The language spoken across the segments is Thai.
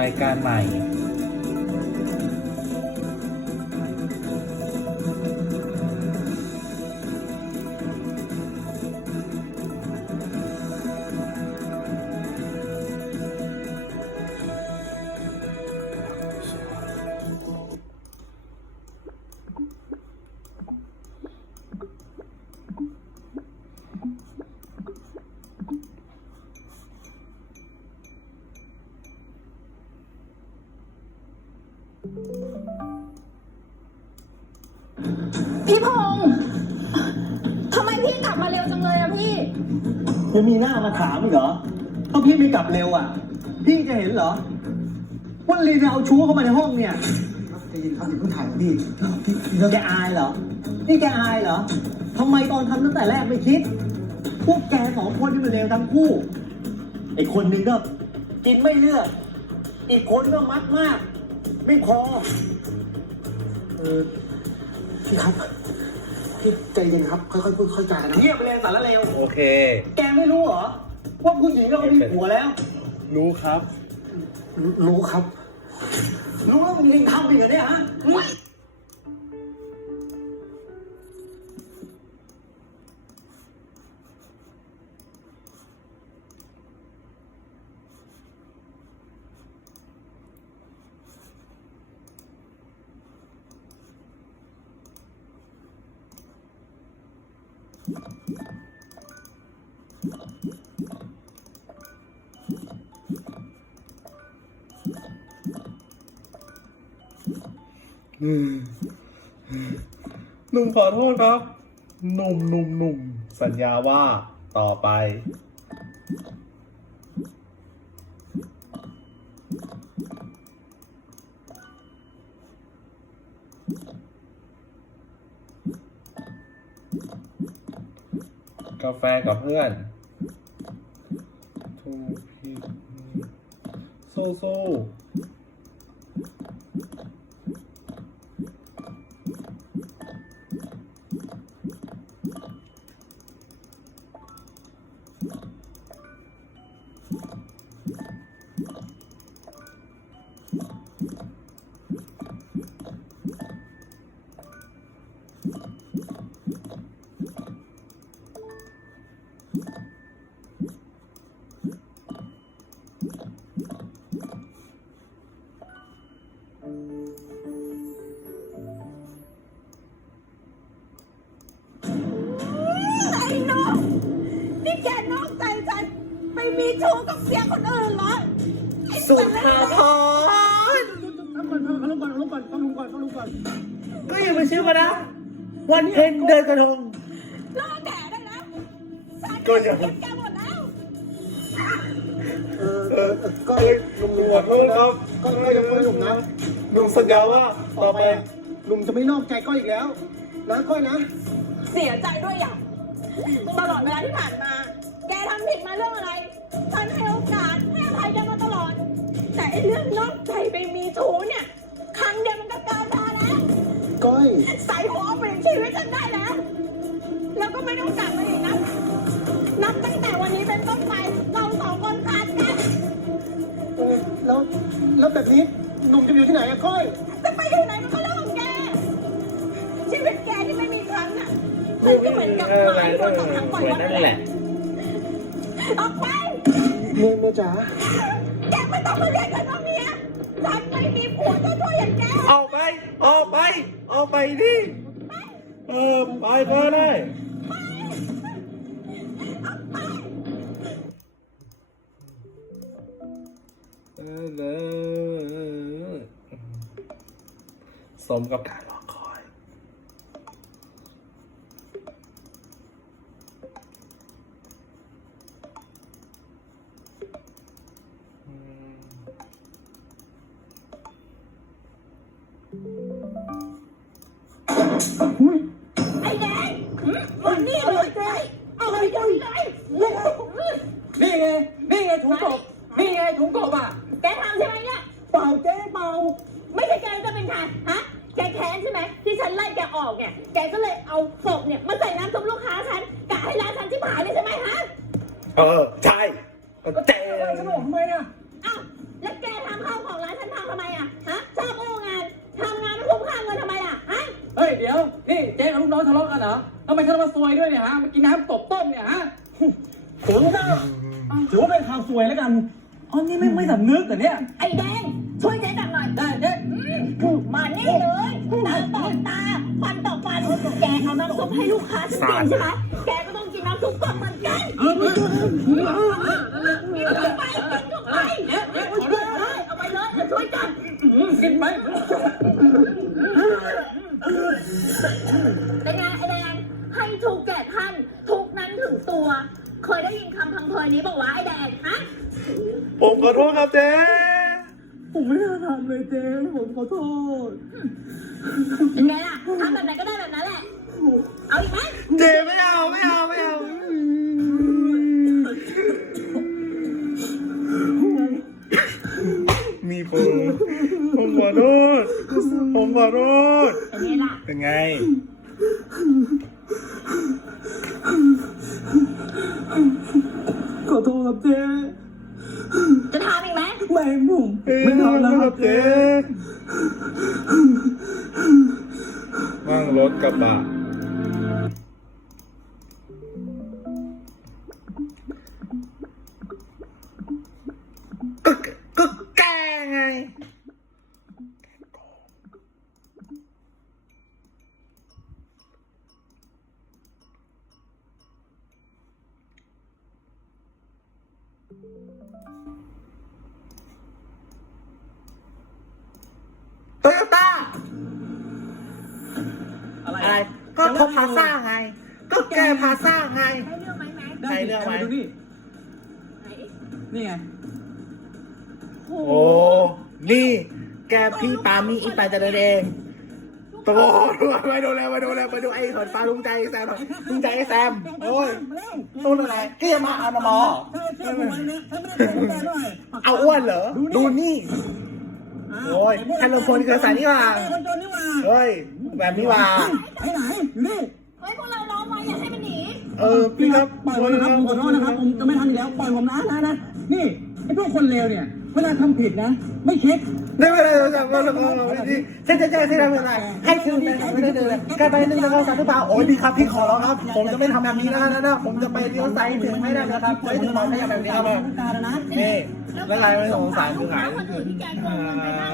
รายการใหม่ พี่พงษ์ทำไมพี่กลับมาเร็วจังเลยอะพี่ ยังมีหน้ามาถามอีกเหรอถ้าพี่ไม่กลับเร็วอะ พี่จะเห็นเหรอ ว่าลีนเอาชู้เข้ามาในห้องเนี่ยใจเย็นครับอย่าเพิ่งถ่ายนะพี่พี่แกอายเหรอ นี่แกอายเหรอทำไมตอนทำตั้งแต่แรกไม่คิด พวกแกสองคนที่มันเลวทั้งคู่ ไอ้คนหนึงก็กินไม่เลือก อีกคนก็มักมาก ไม่พอ เออพี่ครับ พี่ใจเย็นครับ ค่อยๆพูดค่อยๆจากันนะเงียบไปเลยสารเลวโอเค แกไม่รู้เหรอ ว่าผู้หญิงเรามีผัวแล้ว รู้ครับ รู้รู้ครับ รู้แล้วมึงยังทำอีกเหรอเนี่ยฮะ หนุ่มขอโทษครับ หนุ่มหนุ่มหนุ่มสัญญาว่าต่อไป กาแฟกับเพื่อนทูพีสู้สู้ ชู้กับเสียคนอื่นเหรอไอ้สุภาพรเอาลงก่อนเอาลงก่อนเอาลงก่อนเอาลงก่อนก็อย่าไปชื่อมานะวันเพ็ญเดินกระทงเลิกแก่ได้แล้วฉันก็อย่าเก็บแกหมดแล้ว เออเออก็หนุ่มขอโทษครับก็ก็ยังไม่หนุ่มนะหนุ่มสัญญาว่าต่อไปหนุ่มจะไม่นอกใจก้อยอีกแล้วนะก้อยนะ เสียใจด้วยอย่างตลอดเวลาที่ผ่านมา แกทำผิดมาเรื่องอะไรฉันให้โอกาสให้อภัยแกมาตลอด แต่ไอ้เรื่องนอกใจไปมีชู้เนี่ย ครั้งเดียวมันก็เกินพอแล้ว ก้อย ใส่หัวเอาเปลี่ยนชีวิตฉันได้แล้ว แล้วก็ไม่ต้องกลับมาอีกนะ นับตั้งแต่วันนี้เป็นต้นไป เราสองคนขาดกันเออแล้วแล้วแบบนี้หนุ่มจะอยู่ที่ไหนอะก้อย จะไปอยู่ไหนมันก็เรื่องของแก ชีวิตแกที่ไม่มีครั้งน่ะมันก็เหมือนกับหมาที่โดนตัดทางปล่อยวัดนั่นแหละ ออกไปเมียเมียจ๋าแกไม่ต้องมาเรียกฉันว่าเมียฉันไม่มีผัวเจ้าช่วยอย่างแกออกไป ออกไป ออกไปดิเออไปก็ได้เออเลยสมกับการรอคอยอื ไอ้แดงวันนี้เลยแกเอาไปเลยเลยนี่ไง นี่ไงถุงกบ นี่ไงถุงกบอะ แกทำใช่ไหมเนี่ย เปล่าเจ๊เปล่าไม่ใช่แกจะเป็นใครฮะ แกแค้นใช่ไหมที่ฉันไล่แกออกเนี่ย แกก็เลยเอาศพเนี่ยมาใส่น้ำซุปลูกค้าฉันกะให้ร้านฉันชิบหายเลยใช่ไหมฮะ เออ ใช่เจ๊ฉันบอกทำไมอะอ้าวแล้วแกทำข้าวของ น้องทะเลาะกันเหรอทำไมฉันมาซวยด้วยเนี่ยฮะมากินน้ำตบต้มเนี่ยฮะผมก็ถือว่าเป็นความสวยแล้วกันอ๋อนี่ไม่ไม่สำนึกเหรอเนี่ย ไอ้แดง ช่วยเจ๊จับหน่อย ได้เจ๊อืมมานี่เลยตาต่อตาฟันต่อฟันแกเอาน้ำซุปให้ลูกค้าฉันกินใช่ไหมแกก็ต้องกินน้ำซุปก่อนเหมือนกันเออเออเออเออกินเข้าไปกินเข้าไปเจ๊เจ๊ขอด้วยเอาไปเลยมาช่วยกันอืมกินไหม ยนี้บอกว่าไอ้แดงฮะผมขอโทษครับเจ๊ผมไม่น่าทำเลยเจ๊ผมขอโทษเป็นไงล่ะทำแบบไหนก็ได้แบบนั้นแหละ เอาอีกไหมเจ๊ไม่เอาไม่เอาไม่เอามีผมผมขอโทษผมขอโทษเป็นไงล่ะเป็นไงข อโทษครับเจ๊จะทำอีกไหมไม่ผมไม่ทำแล้วครับเจ๊ว่างรถกระบะ โตโยต้าอะไรอะไร ก็เขาพาซ่าไง ก็แกพาซ่าไงให้เลือกไหมแม็กใครเลือกไว้ดูนี่ไหนนี่ไง โอ้นี่ แกพี่ปามีอีปาจะเดินเอง โตด้วยไปดูแล้วไปดูแล้วไปดูไอ้เหินฟ้าลุงใจไอแซมลุงใจไอแซมโอ้ยตู้นอะไรก็ยังมาเอามามอเอาอ้วนเหรอดูนี่โอ้ยฮัลโหลคนเกิดสายนี่ว่าคนจนนี่มาเฮ้ยแบบนี้ว่าไปไหนอยู่นี่เฮ้ยพวกเราล้อมไว้อย่าให้มันหนีเออพี่ครับปล่อยผมนะครับผมขอโทษนะครับผมจะไม่ทำอีกแล้วปล่อยผมนะนะนะนี่ไอ้พวกคนเลวเนี่ย เวลาทำผิดนะ ไม่คิดได้ไม่ได้เราจะเราเราเราไม่ดีใช่ใช่ใช่ที่ทำอะไรให้คือไม่ได้เลยแกไปหนึ่งแล้วสามหรือเปล่าโอ้ยดีครับพี่ขอร้องครับ ผมจะไม่ทำแบบนี้นะนะนะผมจะไปเลี้ยวซ้ายถึงไม่ได้นะครับไม่ถึงเราไม่อยากแบบนี้ครับการนะนี่แล้วไงไม่สงสารคือไงคนอื่นที่แกโกงเงินไปบ้าง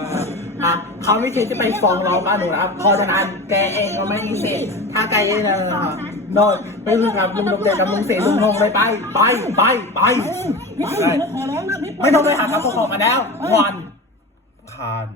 อะเขาไม่คิดจะไปฟ้องร้องบ้านหนูนะครับเพราะฉะนั้นแกเองก็ไม่มีสิทธิ์ถ้าแกเองนะโน่นไปลุงกับลุงลุงเด็กกับลุงเสียลุงลงเลยไปไปไปไปพี่ผมขอร้องนะพี่ไม่ต้องไปหาครับผมออกมาแล้ววัน คาน